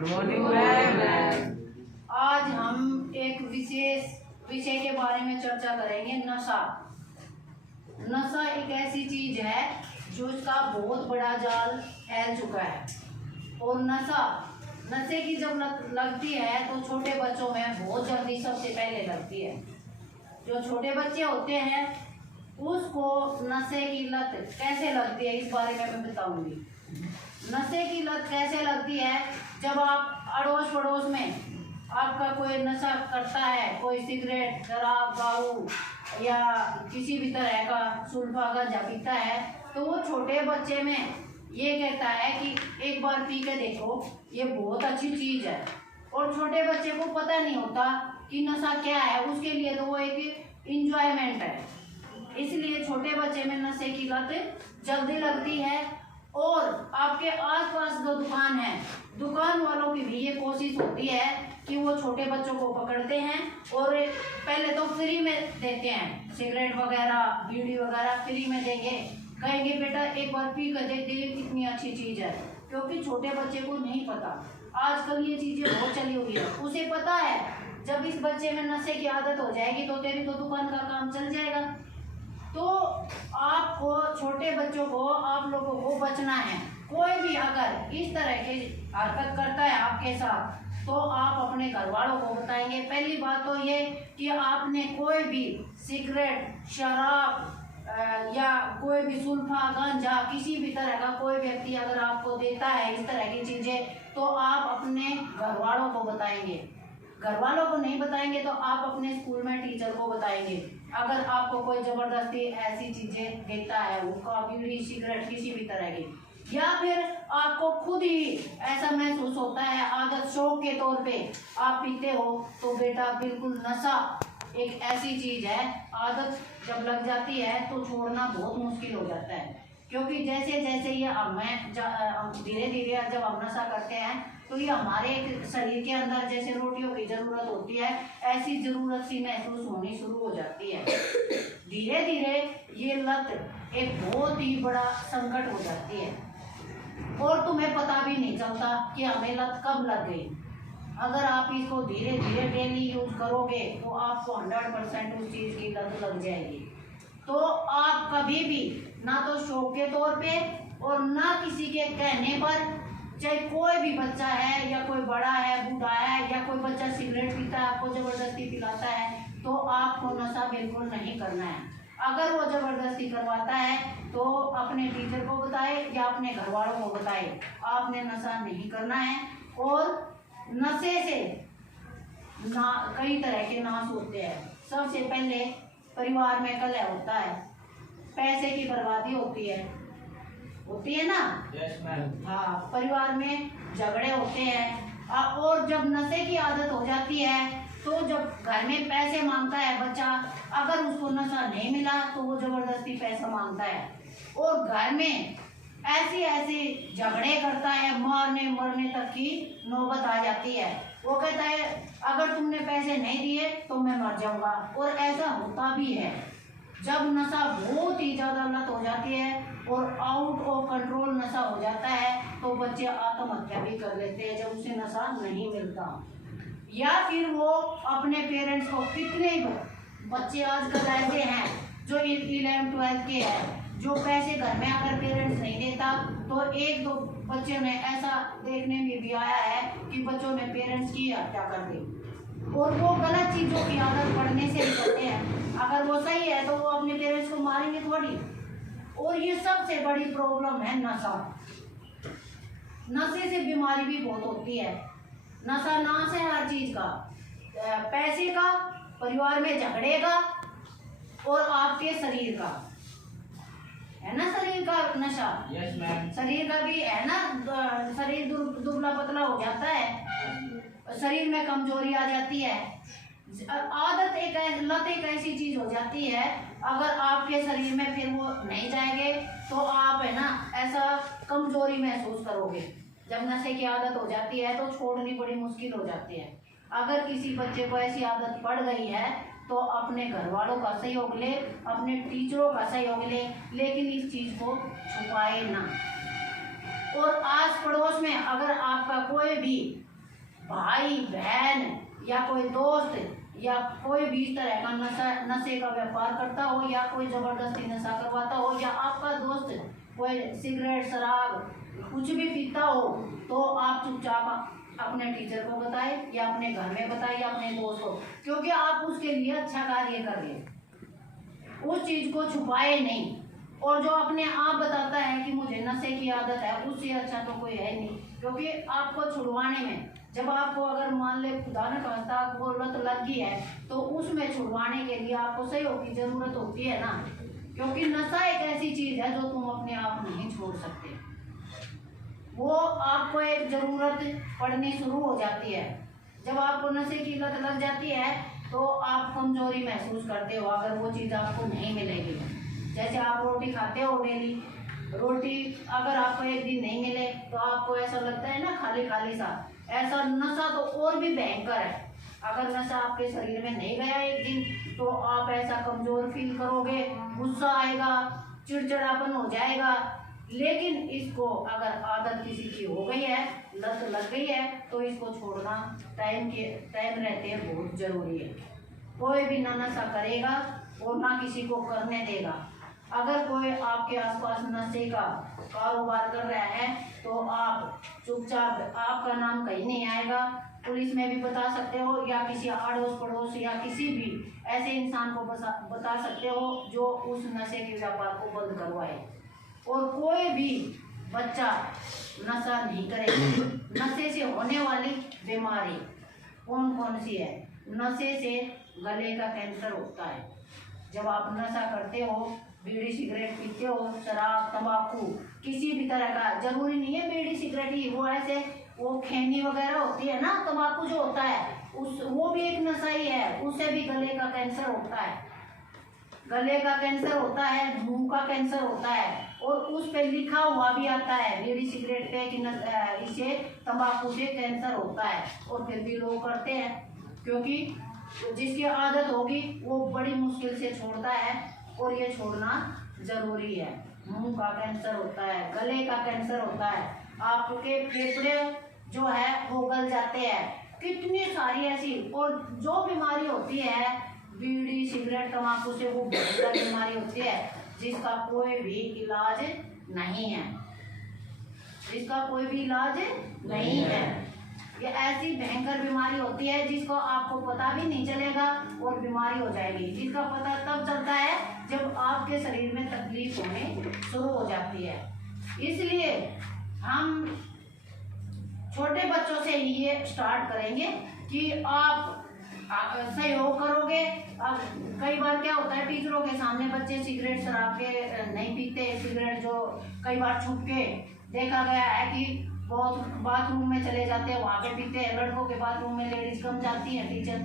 Good morning ma'am. आज हम एक विशेष विषय के बारे में चर्चा करेंगे, नशा। नशा एक ऐसी चीज है जो इसका बहुत बड़ा जाल फैल चुका है। और नशे की जब लगती है तो छोटे बच्चों में बहुत जल्दी सबसे पहले लगती है। जो छोटे बच्चे होते हैं उसको नशे की लत कैसे लगती है इस बारे में मैं बताऊंगी। नशे की लत कैसे लगती है, जब आप अड़ोस पड़ोस में आपका कोई नशा करता है, कोई सिगरेट, शराब, दारू या किसी भी तरह का सुल्फा गांजा पीता है, तो वो छोटे बच्चे में ये कहता है कि एक बार पी के देखो, ये बहुत अच्छी चीज़ है। और छोटे बच्चे को पता नहीं होता कि नशा क्या है, उसके लिए तो वो एक इंजॉयमेंट है। इसलिए छोटे बच्चे में नशे की लत जल्दी लगती है। और आपके आसपास जो दुकान है, दुकान वालों की भी ये कोशिश होती है कि वो छोटे बच्चों को पकड़ते हैं और पहले तो फ्री में देते हैं, सिगरेट वगैरह, बीड़ी वगैरह फ्री में देंगे, कहेंगे बेटा एक बार पी कर देख, ये कितनी अच्छी चीज़ है। क्योंकि छोटे बच्चे को नहीं पता, आजकल ये चीज़ें बहुत चली हुई है। उसे पता है जब इस बच्चे में नशे की आदत हो जाएगी तो तेरी तो दुकान का काम चल जाएगा। तो आपको, छोटे बच्चों को, आप लोगों को बचना है। कोई भी अगर इस तरह की हरकत करता है आपके साथ तो आप अपने घर वालों को बताएंगे। पहली बात तो ये कि आपने कोई भी सिगरेट, शराब या कोई भी सुल्फा, गांजा, किसी भी तरह का कोई व्यक्ति अगर आपको देता है इस तरह की चीज़ें, तो आप अपने घर वालों को बताएंगे। घर वालों को नहीं बताएंगे तो आप अपने स्कूल में टीचर को बताएंगे। अगर आपको कोई ज़बरदस्ती ऐसी चीज़ें देता है, उनका बीड़ी, सिगरेट, किसी भी तरह की, या फिर आपको खुद ही ऐसा महसूस होता है, आदत शौक के तौर पे आप पीते हो, तो बेटा बिल्कुल, नशा एक ऐसी चीज़ है, आदत जब लग जाती है तो छोड़ना बहुत मुश्किल हो जाता है। क्योंकि जैसे जैसे ये हमें धीरे धीरे जब हम नशा करते हैं तो ये हमारे शरीर के अंदर जैसे रोटियों की ज़रूरत होती है, ऐसी ज़रूरत सी महसूस होनी शुरू हो जाती है। धीरे धीरे ये लत एक बहुत ही बड़ा संकट हो जाती है और तुम्हें पता भी नहीं चलता कि हमें लत कब लग गई। अगर आप इसको धीरे धीरे डेली यूज करोगे तो आपको 100% उस चीज़ की लत लग जाएगी। तो आप कभी भी ना तो शौक के तौर पे और ना किसी के कहने पर, चाहे कोई भी बच्चा है या कोई बड़ा है, बूढ़ा है, या कोई बच्चा सिगरेट पीता है, आपको ज़बरदस्ती पिलाता है, तो आपको नशा बिल्कुल नहीं करना है। अगर वो ज़बरदस्ती करवाता है तो अपने टीचर को बताए या अपने घर वालों को बताए, आपने नशा नहीं करना है। और नशे से कई तरह के नाश होते हैं। सबसे पहले परिवार में कलह होता है, पैसे की बर्बादी होती है ना। Yes ma'am. हाँ, परिवार में झगड़े होते हैं। और जब नशे की आदत हो जाती है तो जब घर में पैसे मांगता है बच्चा, अगर उसको नशा नहीं मिला तो वो जबरदस्ती पैसा मांगता है और घर में ऐसे झगड़े करता है, मारने मरने तक की नौबत आ जाती है। वो कहता है अगर तुमने पैसे नहीं दिए तो मैं मर जाऊंगा। और ऐसा होता भी है। जब नशा बहुत ही ज़्यादा लत हो जाती है और आउट ऑफ कंट्रोल नशा हो जाता है तो बच्चे आत्महत्या भी कर लेते हैं जब उसे नशा नहीं मिलता। या फिर वो अपने पेरेंट्स को, कितने बच्चे आजकल ऐसे हैं जो 11-12 के हैं, जो पैसे घर में अगर पेरेंट्स नहीं देता तो 1-2 बच्चों ने ऐसा देखने में भी आया है कि बच्चों ने पेरेंट्स की हत्या कर दी। और वो गलत चीज़ों की आदत पड़ने से ही करते हैं। अगर वो सही है तो वो अपने पेरेंट्स को मारेंगे थोड़ी। और ये सबसे बड़ी प्रॉब्लम है नशा। नशे से बीमारी भी बहुत होती है। नशा नाश है हर चीज़ का, पैसे का, परिवार में झगड़े का और आपके शरीर का, है ना। शरीर का नशा, यस मैम। शरीर का भी है ना। शरीर दुबला पतला हो जाता है, शरीर में कमजोरी आ जाती है। आदत लत एक ऐसी चीज हो जाती है, अगर आपके शरीर में फिर वो नहीं जाएंगे तो आप, है ना, ऐसा कमजोरी महसूस करोगे। जब नशे की आदत हो जाती है तो छोड़नी बड़ी मुश्किल हो जाती है। अगर किसी बच्चे को ऐसी आदत पड़ गई है तो अपने घर वालों का सहयोग ले, अपने टीचरों का सहयोग ले, लेकिन इस चीज़ को छुपाए ना। और आस पड़ोस में अगर आपका कोई भी भाई बहन या कोई दोस्त या कोई भी इस तरह का नशे का व्यापार करता हो या कोई जबरदस्ती नशा करवाता हो या आपका दोस्त कोई सिगरेट शराब कुछ भी पीता हो, तो आप चुपचाप अपने टीचर को बताए या अपने घर में बताए या अपने दोस्त को, क्योंकि आप उसके लिए अच्छा कार्य कर रहे हैं। उस चीज को छुपाए नहीं। और जो अपने आप बताता है कि मुझे नशे की आदत है, उससे अच्छा तो कोई है नहीं। क्योंकि आपको छुड़वाने में, जब आपको अगर मान ले खुदा न खास्ता आपको लत लग गई है, तो उसमें छुड़वाने के लिए आपको सहयोग की जरूरत होती है ना। क्योंकि नशा एक ऐसी चीज है जो तुम अपने आप नहीं छोड़ सकते। वो आपको एक जरूरत पड़नी शुरू हो जाती है। जब आपको नशे की लत लग जाती है तो आप कमजोरी महसूस करते हो अगर वो चीज़ आपको नहीं मिलेगी। जैसे आप रोटी खाते हो डेली, रोटी अगर आपको एक दिन नहीं मिले तो आपको ऐसा लगता है ना खाली खाली सा। ऐसा नशा तो और भी भयंकर है। अगर नशा आपके शरीर में नहीं गया एक दिन तो आप ऐसा कमजोर फील करोगे, गुस्सा आएगा, चिड़चिड़ापन हो जाएगा। लेकिन इसको अगर आदत किसी की हो गई है, लत लग गई है, तो इसको छोड़ना टाइम रहते बहुत जरूरी है। कोई भी ना नशा करेगा और ना किसी को करने देगा। अगर कोई आपके आसपास नशे का कारोबार कर रहा है तो आप चुपचाप, आपका नाम कहीं नहीं आएगा, पुलिस में भी बता सकते हो या किसी अड़ोस पड़ोस या किसी भी ऐसे इंसान को बता सकते हो जो उस नशे के व्यापार को बंद करवाए। और कोई भी बच्चा नशा नहीं करेगा। नशे से होने वाली बीमारी कौन कौन सी है? नशे से गले का कैंसर होता है। जब आप नशा करते हो, बीड़ी सिगरेट पीते हो, शराब तंबाकू किसी भी तरह का, जरूरी नहीं है बीड़ी सिगरेट ही, वो ऐसे वो खैनी वगैरह होती है ना, तंबाकू जो होता है वो भी एक नशा ही है। उससे भी गले का कैंसर होता है। गले का कैंसर होता है, मुंह का कैंसर होता है, और उस पे लिखा हुआ भी आता है बीड़ी सिगरेट पे कि इसे तंबाकू से कैंसर होता है। और फिर भी लोग करते हैं, क्योंकि जिसकी आदत होगी वो बड़ी मुश्किल से छोड़ता है, और ये छोड़ना जरूरी है। मुंह का कैंसर होता है, गले का कैंसर होता है, आपके फेफड़े जो है वो गल जाते हैं, कितनी सारी ऐसी और जो बीमारी होती है बीड़ी सिगरेट तंबाकू से, वो बहुत बीमारी होती है जिसका कोई भी इलाज नहीं है, जिसका कोई भी इलाज नहीं है। ये ऐसी भयंकर बीमारी होती है जिसको आपको पता भी नहीं चलेगा और बीमारी हो जाएगी, जिसका पता तब चलता है जब आपके शरीर में तकलीफ होने शुरू हो जाती है। इसलिए हम छोटे बच्चों से ये स्टार्ट करेंगे कि आप सहयोग करोगे। अब कई बार क्या होता है, टीचरों के सामने बच्चे सिगरेट शराब के नहीं पीते, सिगरेट जो कई बार छुप के देखा गया है कि बहुत बाथरूम में चले जाते हैं, वहाँ पे पीते हैं। लड़कों के बाथरूम में लेडीज कम जाती हैं टीचर,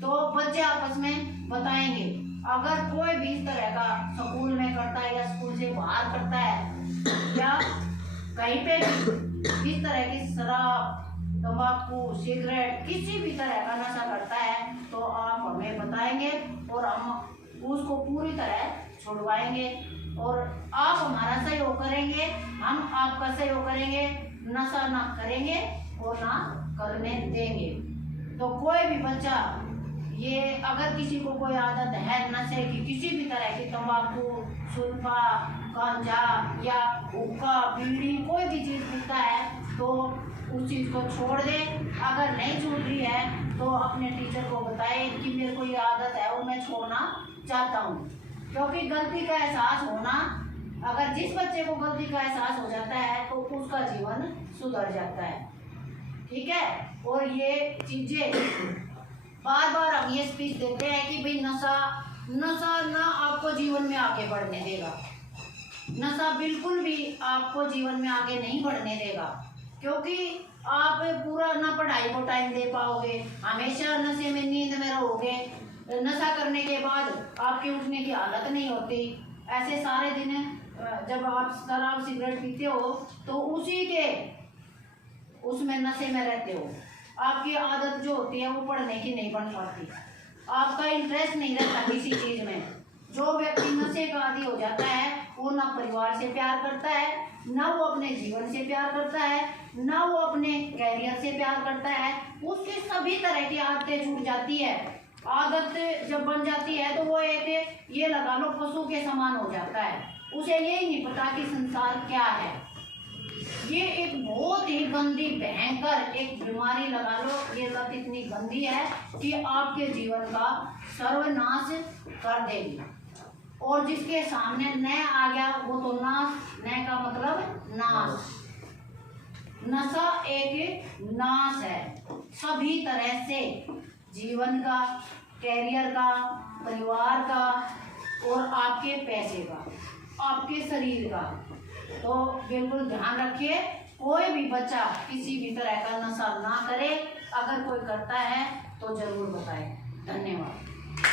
तो बच्चे आपस में बताएंगे। अगर कोई भी इस तरह का स्कूल में करता है या स्कूल से बाहर करता है या कहीं पे भी इस तरह की शराब तंबाकू सिगरेट किसी भी तरह का नशा करता है, तो आप हमें बताएंगे और हम उसको पूरी तरह छुड़वाएंगे। और आप हमारा सहयोग करेंगे, हम आपका सहयोग करेंगे, नशा ना करेंगे और ना करने देंगे। तो कोई भी बच्चा ये अगर किसी को कोई आदत है नशे की, किसी भी तरह की, तंबाकू सुल्फा गांजा या हुक्का बीड़ी कोई भी चीज़ पीता है, तो उस चीज़ को छोड़ दे। अगर नहीं छूट रही है तो अपने टीचर को बताए कि मेरे को ये आदत है और मैं छोड़ना चाहता हूँ। क्योंकि गलती का एहसास होना, अगर जिस बच्चे को गलती का एहसास हो जाता है तो उसका जीवन सुधर जाता है। ठीक है। और ये चीज़ें बार बार हम ये स्पीच देते हैं कि भाई नशा ना आपको जीवन में आगे बढ़ने देगा। नशा बिल्कुल भी आपको जीवन में आगे नहीं बढ़ने देगा, क्योंकि आप पूरा ना पढ़ाई को टाइम दे पाओगे, हमेशा नशे में नींद में रहोगे। नशा करने के बाद आपके उठने की हालत नहीं होती। ऐसे सारे दिन जब आप शराब सिगरेट पीते हो तो उसी के उसमें नशे में रहते हो। आपकी आदत जो होती है वो पढ़ने की नहीं बन पाती, आपका इंटरेस्ट नहीं रहता किसी चीज़ में। जो व्यक्ति नशे का आदी हो जाता है वो ना परिवार से प्यार करता है, ना वो अपने जीवन से प्यार करता है, ना वो अपने कैरियर से प्यार करता है। उसकी सभी तरह की आदतें छूट जाती है। आदत जब बन जाती है तो वो एक ये लगा लो पशु के समान हो जाता है। उसे ये नहीं पता कि संसार क्या है। ये एक बहुत ही गंदी भयंकर एक बीमारी लगा लो। ये लत इतनी गंदी है कि आपके जीवन का सर्वनाश कर देगी। और जिसके सामने न आ गया वो तो नाश, न का मतलब नाश। नशा एक नाश है सभी तरह से, जीवन का, कैरियर का, परिवार का और आपके पैसे का, आपके शरीर का। तो बिल्कुल ध्यान रखिए, कोई भी बच्चा किसी भी तरह का नशा ना करे। अगर कोई करता है तो जरूर बताएं। धन्यवाद।